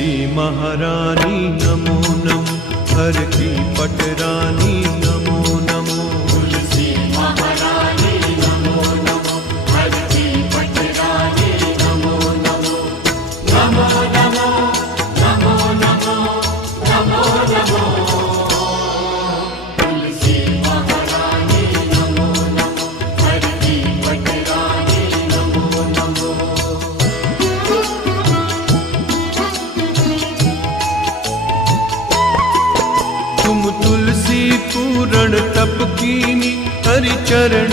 तुलसी महारानी नमो नमो, हर की पटरानी नमो नमो। तुलसी महारानी नमो नमो, हर की पटरानी नमो नमो। नमो नमो नमो नमो नमो नमो। तुलसी महारानी नमो नमो, हर की पटरानी नमो नमो। तुम तुलसी पूरण तप कीनी, हरि चरण